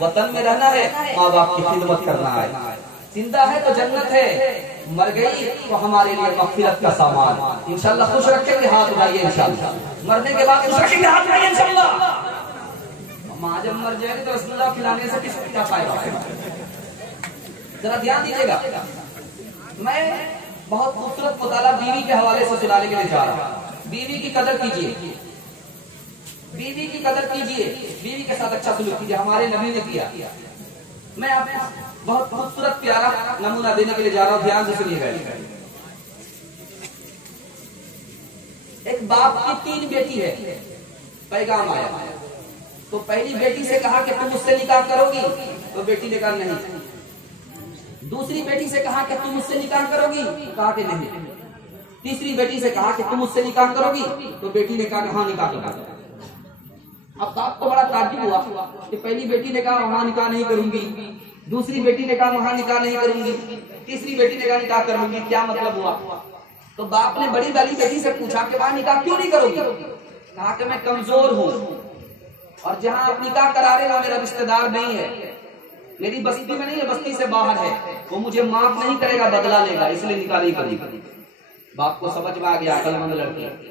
वतन में रहना है, माँ बाप की खिदमत करना है। जिंदा है तो जन्नत है, मर गई तो हमारे लिए मग़फ़िरत का सामान। इंशाल्लाह खुश रखेंगे, हाथ उठाइए इंशाल्लाह। मरने के बाद खुश रखेंगे, हाथ उठाइए इंशाल्लाह। माँ जब मर जाएगी तो रसगुल्ला खिलाने से किसको क्या फायदा है? जरा ध्यान दीजिएगा। मैं बहुत खूबसूरत मुताला बीवी के हवाले से सुनाने के लिए जा रहा हूँ। बीवी की कदर कीजिए, बीवी की कदर कीजिए, बीवी के साथ अच्छा सलूक कीजिए, हमारे नबी ने किया। मैं आपको बहुत खूबसूरत प्यारा नमूना देने के लिए जा रहा हूँ, ध्यान से सुनिएगा। एक बाप की 3 बेटी है, पैगाम आया। तो पहली बेटी से कहा कि तुम मुझसे निकाह करोगी, तो बेटी ने कहा नहीं। दूसरी बेटी से कहा कि तुम मुझसे निकाह करोगी, कहा कि नहीं। तीसरी बेटी से कहा कि तुम मुझसे निकाह करोगी, तो बेटी ने कहा कि हाँ निकाह करूंगा। अब बाप को बड़ा ताज्जुब हुआ कि पहली बेटी ने कहा वहां निकाह नहीं करूंगी, दूसरी बेटी ने कहा वहां निकाह नहीं करूंगी, तीसरी बेटी ने कहा निकाह करूंगी, क्या मतलब हुआ? तो बाप ने बड़ी वाली बेटी से पूछा कि वहां निकाह क्यों नहीं करोगी? कहा कि मैं कमजोर हूं और जहां आप निकाह करा रहे हो मेरा रिश्तेदार नहीं है, मेरी बस्ती में नहीं है, बस्ती से बाहर है, वो मुझे माफ नहीं करेगा, बदला लेगा, इसलिए निकाह नहीं करेगी। बाप को समझ में आ गया, अकलमंद लड़की।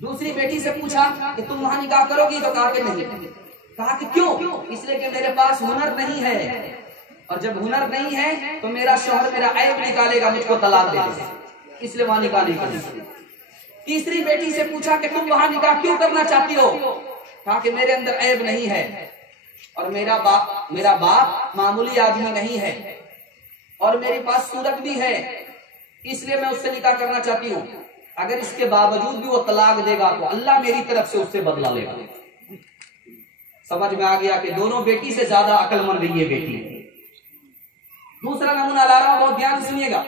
दूसरी बेटी से पूछा कि तुम वहां निकाह करोगी, तो कहा कि नहीं। कहा कि क्यों? इसलिए कि मेरे पास हुनर नहीं है, और जब हुनर नहीं है तो मेरा शौहर मेरा ऐब निकालेगा, मुझको तलाक दे देगा, इसलिए वहां निकाह नहीं करेगी। तीसरी बेटी से पूछा कि तुम वहां निकाह क्यों करना चाहती हो? कहा कि मेरे अंदर ऐब नहीं है और मेरा बाप मामूली आदमी नहीं है और मेरे पास सूरत भी है, इसलिए मैं उससे निकाह करना चाहती हूँ। अगर इसके बावजूद भी वो तलाक देगा तो अल्लाह मेरी तरफ से उससे बदला लेगा। समझ में आ गया कि दोनों बेटी से ज्यादा अकलमंद ये बेटी है। दूसरा नमूना ला रहा हूं, बहुत ध्यान से सुनिएगा।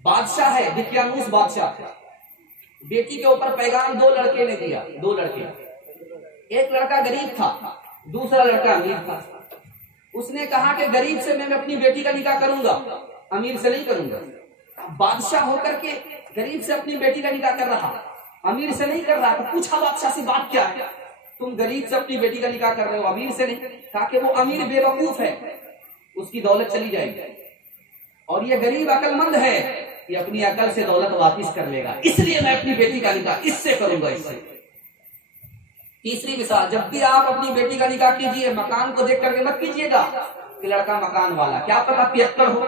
बादशाह है, दिक्यानूस बादशाह, बेटी के ऊपर पैगाम 2 लड़के ने दिया, 2 लड़के। एक लड़का गरीब था, दूसरा लड़का अमीर था। उसने कहा कि गरीब से मैं अपनी बेटी का निकाह करूंगा, अमीर से नहीं करूंगा। बादशाह होकर के गरीब से अपनी बेटी का निकाह कर रहा, अमीर से नहीं कर रहा। तो पूछा बादशाह से बात क्या है, तुम गरीब से अपनी बेटी का निकाह कर रहे हो, अमीर से नहीं? कहा कि वो अमीर बेवकूफ है, उसकी दौलत चली जाएगी, और ये गरीब अकलमंद है, ये अपनी अकल से दौलत वापिस कर लेगा, इसलिए मैं अपनी बेटी का निकाह इससे करूंगा, इससे। तीसरी मिसाल, जब भी आप अपनी बेटी का निकाह कीजिए, मकान को देख करके मत कीजिएगा कि लड़का मकान वाला, क्या पता 75 हो,